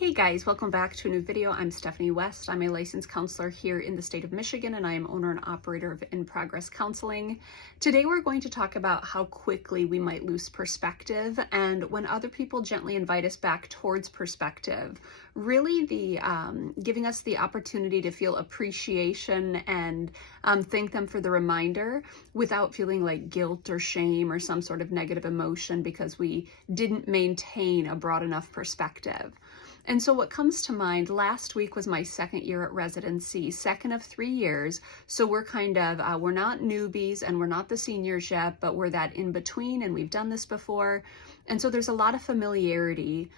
Hey guys, welcome back to a new video. I'm Stephanie West. I'm a licensed counselor here in the state of Michigan, and I am owner and operator of In Progress Counseling. Today we're going to talk about how quickly we might lose perspective and when other people gently invite us back towards perspective. Really giving us the opportunity to feel appreciation and thank them for the reminder without feeling like guilt or shame or some sort of negative emotion because we didn't maintain a broad enough perspective. And so what comes to mind, last week was my second year at residency, second of 3 years. So we're we're not newbies and we're not the seniors yet, but we're that in between and we've done this before. And so there's a lot of familiarity.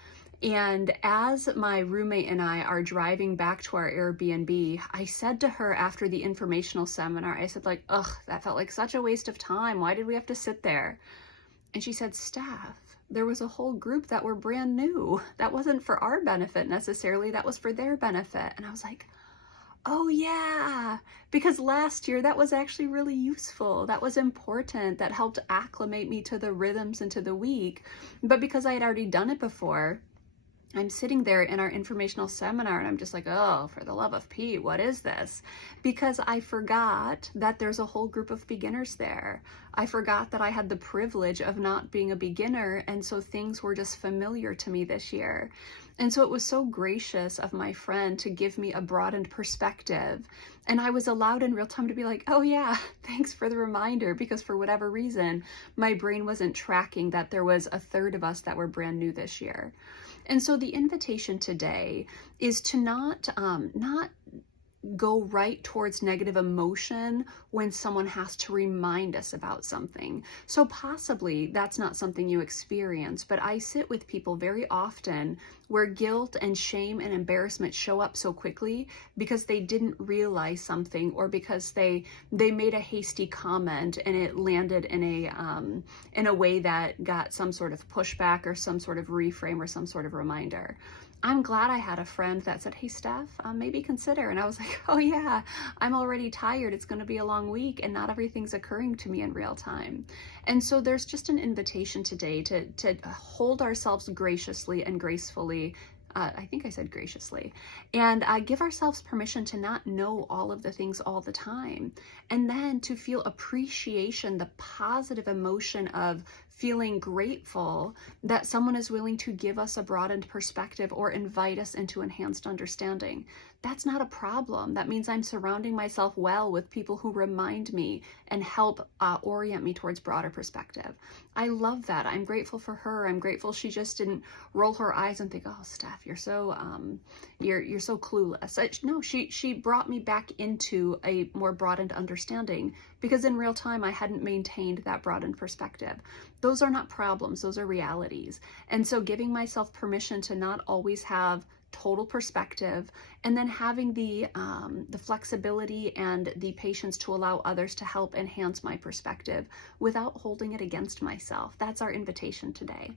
And as my roommate and I are driving back to our Airbnb, I said to her after the informational seminar, I said ugh, that felt like such a waste of time. Why did we have to sit there? And she said, Steph, there was a whole group that were brand new. That wasn't for our benefit necessarily, that was for their benefit. And I was like, oh yeah, because last year that was actually really useful. That was important. That helped acclimate me to the rhythms and to the week. But because I had already done it before, I'm sitting there in our informational seminar and I'm just like, oh, for the love of Pete, what is this? Because I forgot that there's a whole group of beginners there. I forgot that I had the privilege of not being a beginner, and so things were just familiar to me this year. And so it was so gracious of my friend to give me a broadened perspective. And I was allowed in real time to be like, oh yeah, thanks for the reminder, because for whatever reason, my brain wasn't tracking that there was a third of us that were brand new this year. And so the invitation today is to not go right towards negative emotion when someone has to remind us about something. So possibly that's not something you experience, but I sit with people very often where guilt and shame and embarrassment show up so quickly because they didn't realize something, or because they made a hasty comment and it landed in a way that got some sort of pushback or some sort of reframe or some sort of reminder. I'm glad I had a friend that said, hey, Steph, maybe consider. And I was like, oh yeah, I'm already tired. It's going to be a long week and not everything's occurring to me in real time. And so there's just an invitation today to hold ourselves graciously and gracefully. I think I said graciously, and give ourselves permission to not know all of the things all the time. And then to feel appreciation, the positive emotion of feeling grateful that someone is willing to give us a broadened perspective or invite us into enhanced understanding. That's not a problem. That means I'm surrounding myself well with people who remind me and help orient me towards broader perspective. I love that. I'm grateful for her. I'm grateful she just didn't roll her eyes and think, oh, Steph, you're so clueless. No, she brought me back into a more broadened understanding, because in real time I hadn't maintained that broadened perspective. Those are not problems, those are realities. And so giving myself permission to not always have total perspective, and then having the flexibility and the patience to allow others to help enhance my perspective without holding it against myself. That's our invitation today.